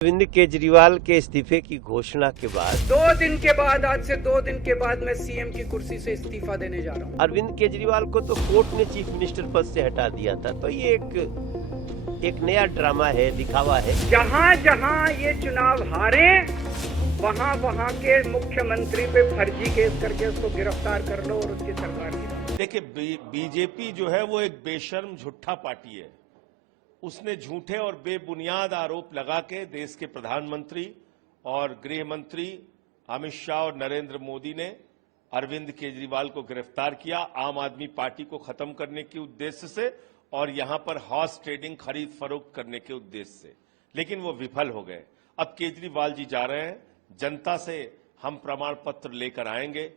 अरविंद केजरीवाल के इस्तीफे की घोषणा के बाद आज से 2 दिन के बाद मैं सीएम की कुर्सी से इस्तीफा देने जा रहा हूं। अरविंद केजरीवाल को तो कोर्ट ने चीफ मिनिस्टर पद से हटा दिया था, तो ये एक नया ड्रामा है, दिखावा है। जहां जहां ये चुनाव हारे वहां वहां के मुख्यमंत्री पे फर्जी केस करके उसको गिरफ्तार कर लो और उसकी सरकार की। देखिए, बीजेपी जो है वो एक बेशर्म झूठा पार्टी है। उसने झूठे और बेबुनियाद आरोप लगा के देश के प्रधानमंत्री और गृह मंत्री अमित शाह और नरेंद्र मोदी ने अरविंद केजरीवाल को गिरफ्तार किया आम आदमी पार्टी को खत्म करने के उद्देश्य से और यहां पर हॉर्स ट्रेडिंग खरीद फरोख्त करने के उद्देश्य से, लेकिन वो विफल हो गए। अब केजरीवाल जी जा रहे हैं, जनता से हम प्रमाण पत्र लेकर आएंगे।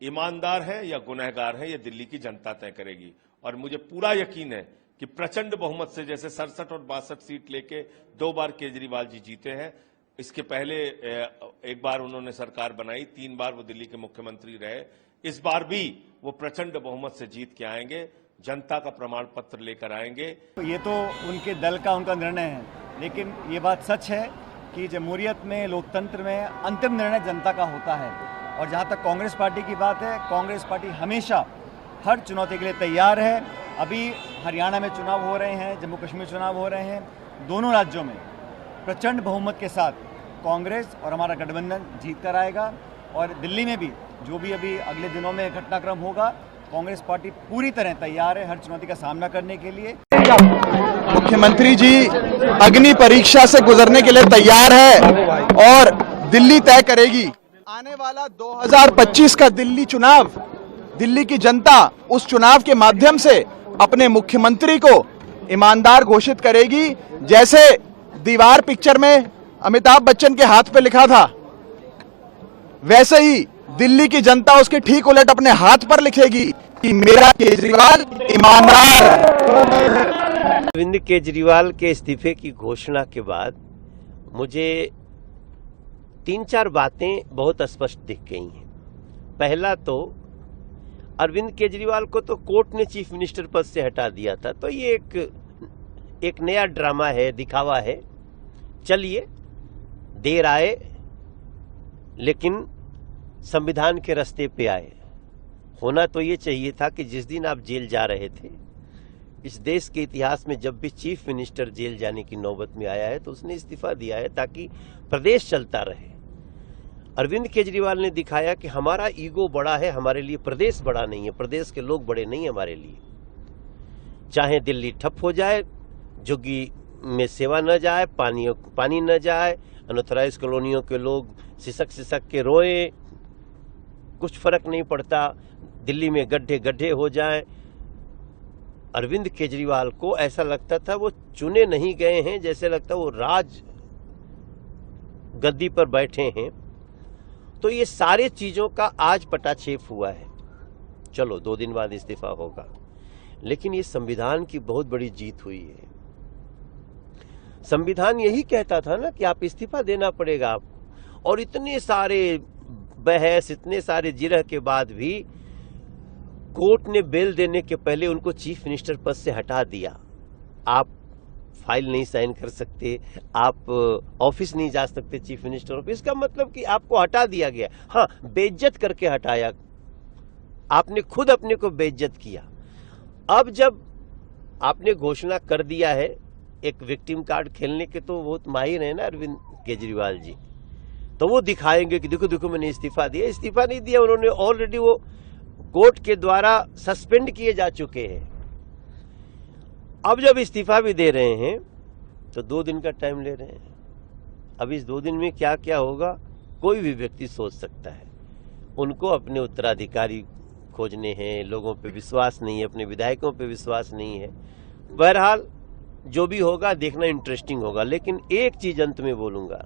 ईमानदार है या गुनहगार है ये दिल्ली की जनता तय करेगी और मुझे पूरा यकीन है कि प्रचंड बहुमत से, जैसे 67 और 62 सीट लेके 2 बार केजरीवाल जी जीते हैं। इसके पहले एक बार उन्होंने सरकार बनाई, 3 बार वो दिल्ली के मुख्यमंत्री रहे। इस बार भी वो प्रचंड बहुमत से जीत के आएंगे, जनता का प्रमाण पत्र लेकर आएंगे। ये तो उनके दल का उनका निर्णय है, लेकिन ये बात सच है कि जमहूरियत में, लोकतंत्र में अंतिम निर्णय जनता का होता है। और जहाँ तक कांग्रेस पार्टी की बात है, कांग्रेस पार्टी हमेशा हर चुनौती के लिए तैयार है। अभी हरियाणा में चुनाव हो रहे हैं, जम्मू कश्मीर चुनाव हो रहे हैं, दोनों राज्यों में प्रचंड बहुमत के साथ कांग्रेस और हमारा गठबंधन जीत कर आएगा। और दिल्ली में भी जो भी अभी अगले दिनों में घटनाक्रम होगा, कांग्रेस पार्टी पूरी तरह तैयार है हर चुनौती का सामना करने के लिए। मुख्यमंत्री जी अग्नि परीक्षा से गुजरने के लिए तैयार है और दिल्ली तय करेगी। आने वाला 2025 का दिल्ली चुनाव, दिल्ली की जनता उस चुनाव के माध्यम से अपने मुख्यमंत्री को ईमानदार घोषित करेगी। जैसे दीवार पिक्चर में अमिताभ बच्चन के हाथ पे लिखा था, वैसे ही दिल्ली की जनता उसके ठीक उलट अपने हाथ पर लिखेगी कि मेरा केजरीवाल ईमानदार है। अरविंद केजरीवाल के इस्तीफे की घोषणा के बाद मुझे 3-4 बातें बहुत स्पष्ट दिख गई हैं। पहला तो अरविंद केजरीवाल को तो कोर्ट ने चीफ मिनिस्टर पद से हटा दिया था, तो ये एक नया ड्रामा है, दिखावा है। चलिए, देर आए लेकिन संविधान के रास्ते पे आए। होना तो ये चाहिए था कि जिस दिन आप जेल जा रहे थे, इस देश के इतिहास में जब भी चीफ मिनिस्टर जेल जाने की नौबत में आया है तो उसने इस्तीफा दिया है ताकि प्रदेश चलता रहे। अरविंद केजरीवाल ने दिखाया कि हमारा ईगो बड़ा है, हमारे लिए प्रदेश बड़ा नहीं है, प्रदेश के लोग बड़े नहीं है हमारे लिए। चाहे दिल्ली ठप हो जाए, झुग्गी में सेवा न जाए, पानी न जाए, अनऑथराइज कॉलोनियों के लोग सिसक सिसक के रोए, कुछ फर्क नहीं पड़ता। दिल्ली में गड्ढे गड्ढे हो जाएं। अरविंद केजरीवाल को ऐसा लगता था वो चुने नहीं गए हैं, जैसे लगता वो राज गद्दी पर बैठे हैं। तो ये सारे चीजों का आज पटाक्षेप हुआ है। चलो 2 दिन बाद इस्तीफा होगा, लेकिन ये संविधान की बहुत बड़ी जीत हुई है। संविधान यही कहता था ना कि आप इस्तीफा देना पड़ेगा आपको, और इतने सारे बहस, इतने सारे जिरह के बाद भी कोर्ट ने बेल देने के पहले उनको चीफ मिनिस्टर पद से हटा दिया। आप फाइल नहीं साइन कर सकते, आप ऑफिस नहीं जा सकते चीफ मिनिस्टर ऑफिस, का मतलब कि आपको हटा दिया गया। हाँ, बेइज्जत करके हटाया, आपने खुद अपने को बेइज्जत किया। अब जब आपने घोषणा कर दिया है, एक विक्टिम कार्ड खेलने के तो बहुत माहिर है ना अरविंद केजरीवाल जी, तो वो दिखाएंगे कि देखो देखो मैंने इस्तीफा दिया। इस्तीफा नहीं दिया उन्होंने, ऑलरेडी वो कोर्ट के द्वारा सस्पेंड किए जा चुके हैं। अब जब इस्तीफा भी दे रहे हैं तो 2 दिन का टाइम ले रहे हैं। अब इस 2 दिन में क्या क्या होगा कोई भी व्यक्ति सोच सकता है। उनको अपने उत्तराधिकारी खोजने हैं, लोगों पे विश्वास नहीं है, अपने विधायकों पे विश्वास नहीं है। बहरहाल जो भी होगा देखना इंटरेस्टिंग होगा। लेकिन एक चीज अंत में बोलूंगा,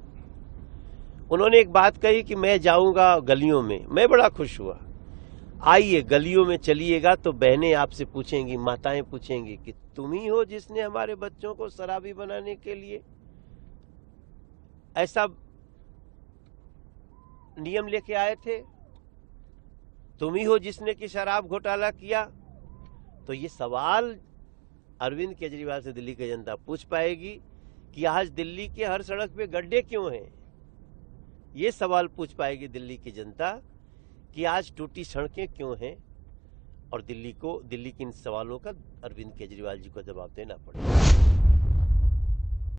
उन्होंने एक बात कही कि मैं जाऊंगा गलियों में। मैं बड़ा खुश हुआ। आइए गलियों में चलिएगा तो बहनें आपसे पूछेंगी, माताएं पूछेंगी कि तुम ही हो जिसने हमारे बच्चों को शराबी बनाने के लिए ऐसा नियम लेके आए थे, तुम ही हो जिसने कि शराब घोटाला किया। तो ये सवाल अरविंद केजरीवाल से दिल्ली की जनता पूछ पाएगी कि आज दिल्ली के हर सड़क पे गड्ढे क्यों हैं। ये सवाल पूछ पाएगी दिल्ली की जनता कि आज टूटी सड़कें क्यों हैं, और दिल्ली की इन सवालों का अरविंद केजरीवाल जी को जवाब देना पड़ेगा।